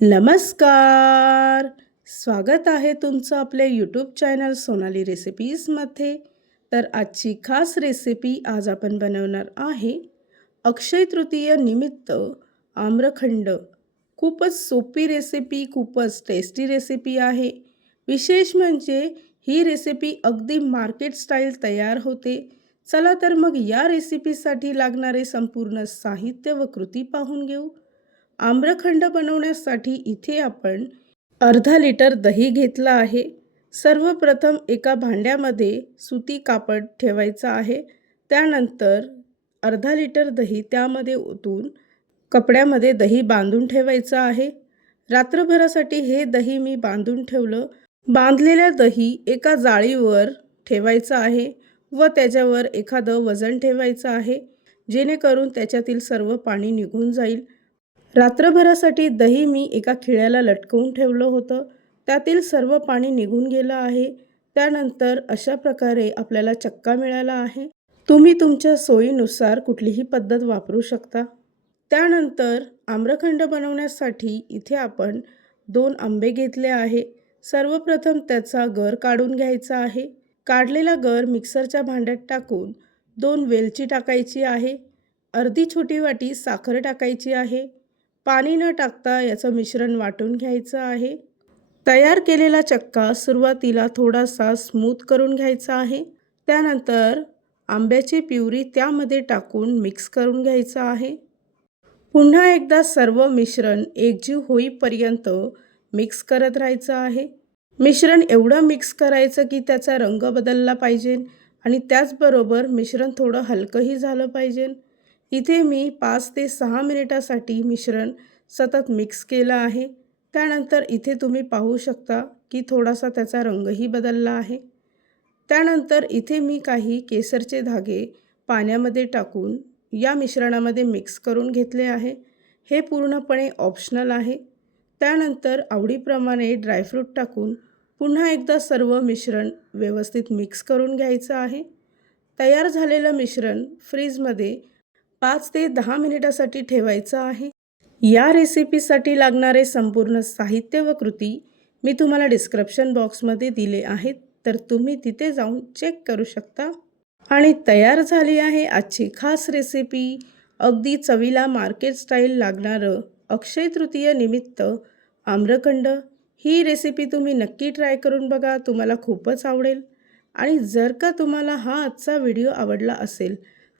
नमस्कार! स्वागत आहे तुमचं आपल्या यूट्यूब चॅनल सोनाली रेसिपीजमध्ये तर आजची खास रेसिपी आज आपण बनवणार आहे. अक्षय तृतीय निमित्त आम्रखंड. खूपच सोपी रेसिपी खूपच टेस्टी रेसिपी आहे. विशेष म्हणजे ही रेसिपी अगदी मार्केट स्टाईल तयार होते. चला तर मग या रेसिपीसाठी लागणारे संपूर्ण साहित्य व कृती पाहून घेऊ. आम्रखंड बनवण्यासाठी इथे आपण अर्धा लिटर दही घेतलं आहे. सर्वप्रथम एका भांड्यामध्ये सुती कापड ठेवायचं आहे. त्यानंतर अर्धा लिटर दही त्यामध्ये ओतून कपड्यामध्ये दही बांधून ठेवायचं आहे. रात्रभरासाठी हे दही मी बांधून ठेवलं. बांधलेल्या दही एका जाळीवर ठेवायचं आहे व त्याच्यावर एखादं वजन ठेवायचं आहे. जेणेकरून त्याच्यातील सर्व पाणी निघून जाईल. रात्रभरासाठी दही मी एका खिळ्याला लटकवून ठेवलं होतं. त्यातील सर्व पाणी निघून गेलं आहे. त्यानंतर अशा प्रकारे आपल्याला चक्का मिळाला आहे. तुम्ही तुमच्या सोयीनुसार कुठलीही पद्धत वापरू शकता. त्यानंतर आम्रखंड बनवण्यासाठी इथे आपण दोन आंबे घेतले आहे. सर्वप्रथम त्याचा गर काढून घ्यायचा आहे. काढलेला गर मिक्सरच्या भांड्यात टाकून दोन वेलची टाकायची आहे. अर्धी छोटी वाटी साखर टाकायची आहे. पाणी न टाकता याचं मिश्रण वाटून घ्यायचं आहे. तयार केलेला चक्का सुरुवातीला थोडासा स्मूथ करून घ्यायचा आहे. त्यानंतर आंब्याची प्युरी त्यामध्ये टाकून मिक्स करून घ्यायचं आहे. पुन्हा एकदा सर्व मिश्रण एकजीव होईपर्यंत मिक्स करत राहायचं आहे. मिश्रण एवढं मिक्स करायचं की त्याचा रंग बदलला पाहिजे आणि त्याचबरोबर मिश्रण थोडं हलकंही झालं पाहिजे. इथे मी पाच ते सहा मिनिटासाठी मिश्रण सतत मिक्स केलं आहे. त्यानंतर इथे तुम्ही पाहू शकता की थोडासा त्याचा रंगही बदलला आहे. त्यानंतर इथे मी काही केसरचे धागे पाण्यामध्ये टाकून या मिश्रणामध्ये मिक्स करून घेतले आहे. हे पूर्णपणे ऑप्शनल आहे. त्यानंतर आवडीप्रमाणे ड्रायफ्रूट टाकून पुन्हा एकदा सर्व मिश्रण व्यवस्थित मिक्स करून घ्यायचं आहे. तयार झालेलं मिश्रण फ्रीजमध्ये पाच ते दहा मिनिटासाठी ठेवायचं आहे. या रेसिपीसाठी लागणारे संपूर्ण साहित्य व कृती मी तुम्हाला डिस्क्रिप्शन बॉक्समध्ये दिले आहेत तर तुम्ही तिथे जाऊन चेक करू शकता. आणि तयार झाली आहे आजची खास रेसिपी. अगदी चवीला मार्केट स्टाईल लागणारं अक्षय तृतीय निमित्त आम्रखंड. ही रेसिपी तुम्ही नक्की ट्राय करून बघा तुम्हाला खूपच आवडेल. आणि जर का तुम्हाला हा आजचा व्हिडिओ आवडला असेल